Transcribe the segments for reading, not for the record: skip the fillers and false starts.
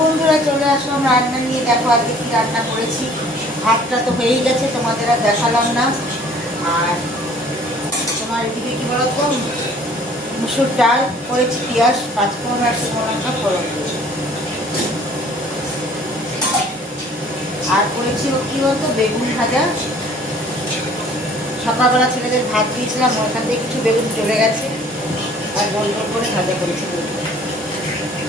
বন্ধুরা চলে আসলাম রান্না নিয়ে। দেখো আজকে কি রান্না করেছি। ভাতটা তো হয়েই গেছে, তোমাদের আর দেখালাম না। আর তোমার এদিকে কি বলতো, মুসুর ডাল করেছি, পেঁয়াজ পাঁচফোড়ন আর শুকনো লঙ্কা ফোড়ন দিয়ে। আর করেছি কি বলতো, বেগুন ভাজা। সকালবেলা ছেলেদের ভাত দিয়েছিলাম, ওখান থেকে কিছু বেগুন চলে গেছে, আর গোল গোল করে ভাজা করেছি বেগুন।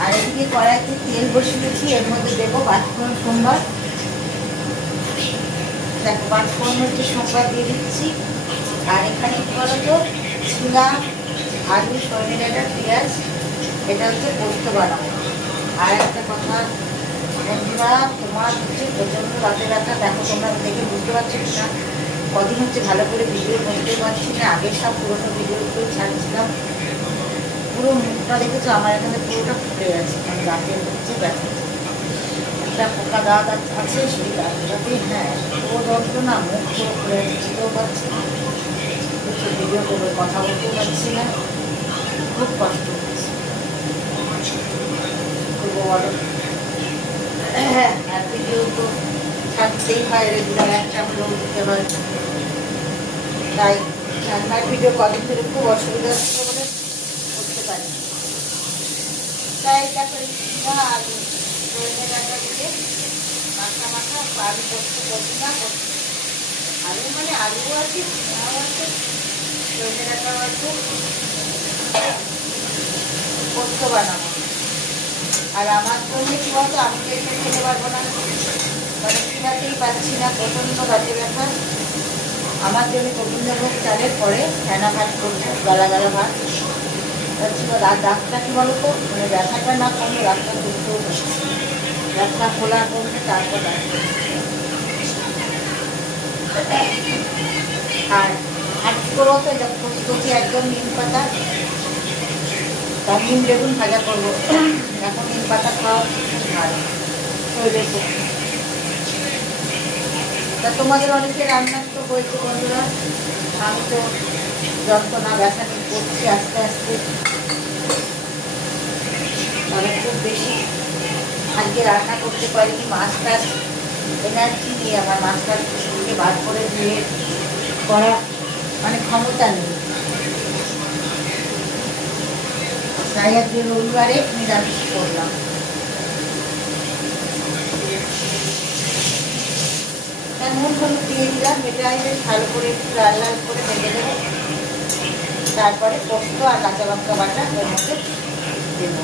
আর এদিকে কড়াইতে তেল বসিয়েছি, এর মধ্যে দেবো পাঁচফোড়ন সোমবার। দেখো পাঁচফোড়ন হচ্ছে সোমবার দিয়ে দিচ্ছি। আর এখানে কি বলতো, ঝিঙা, আলু, সজনে ডাঁটা, পেঁয়াজ, এটা হচ্ছে পোস্ত বানাবো। আর একটা কথা বন্ধুরা, তোমার হচ্ছে প্রচণ্ড রাতে ব্যথা। দেখো তোমরা দেখে বুঝতে পারছো কি না, কদিন হচ্ছে ভালো করে ভিডিও করতে পারছি না। আগের সব পুরোনো ভিডিওগুলো ছাড়ছিলাম, পুরো মুখটা দেখেছো আমার এখানে পুরোটা ফুটে গেছে, কারণ রাতে হচ্ছে ব্যথা। একটা পোকা দাঁত আছে সেই দাঁতটাতে, হ্যাঁ পুরো যন্ত্রণা, মুখ পুরো খুলে যেতেও পারছি না, কিছু ভিডিও করে কথা বলতেও পারছি না, খুব কষ্ট হচ্ছে। তবু বলো, আর ভিডিও তো ছাড়তেই হয়, রেগুলার একটা ব্লগ দিতে হয়। তাই রান্নার ভিডিও কদিন ধরে খুব অসুবিধা হচ্ছে বলে করতে পারি। তাই দেখো আলু সজনে ডাঁটা দিয়ে মাখা মাখা, আলু করতে করছি না, আলু মানে আলুও আছে, ঝিঙাও আছে, সজনে ডাঁটাও আছে, পোস্ত বানাবো। আর আমার জন্য কি বলতো, আমি তো এসে খেতে পারবো না, মানে খিদাতেই পাচ্ছি না, প্রচণ্ড রাতে ব্যথা। আমার জন্য গোবিন্দভোগ চালের পরে ফেনা ভাত করবো, গালা গালা ভাত। রাতটা কি বলতো, মানে ব্যথাটা না কমলে রাতটা করতেও পারছি, ব্যথা খোলা করলে তারপর আর আর কি করবো তো, এটা কচি একদম নিম পাতা, তার নিম বেগুন ভাজা করবো। এখন নিম পাতা খাওয়া ভালো শরীরের পক্ষে। তা তোমাদের অনেকে রান্না তো হয়েছে বন্ধুরা, আমি তো যন্ত্রণা ব্যথা নিয়ে করছি আস্তে আস্তে। তবে খুব বেশি আজকে রান্না করতে পারিনি, মাছ টাছ এনার্জি নিয়ে আমার মাছ টাছ বার করে দিয়ে করা মানে ক্ষমতা নেই। তাই আজকে রবিবারে নিরামিষ করলাম। নুন হলুদ দিয়ে দিলাম, এটাই বেশ ভালো করে একটু লাল লাল করে ভেজে দেবো। তারপরে পোস্ত আর কাঁচা লঙ্কা বাটা এর মধ্যে দেবো।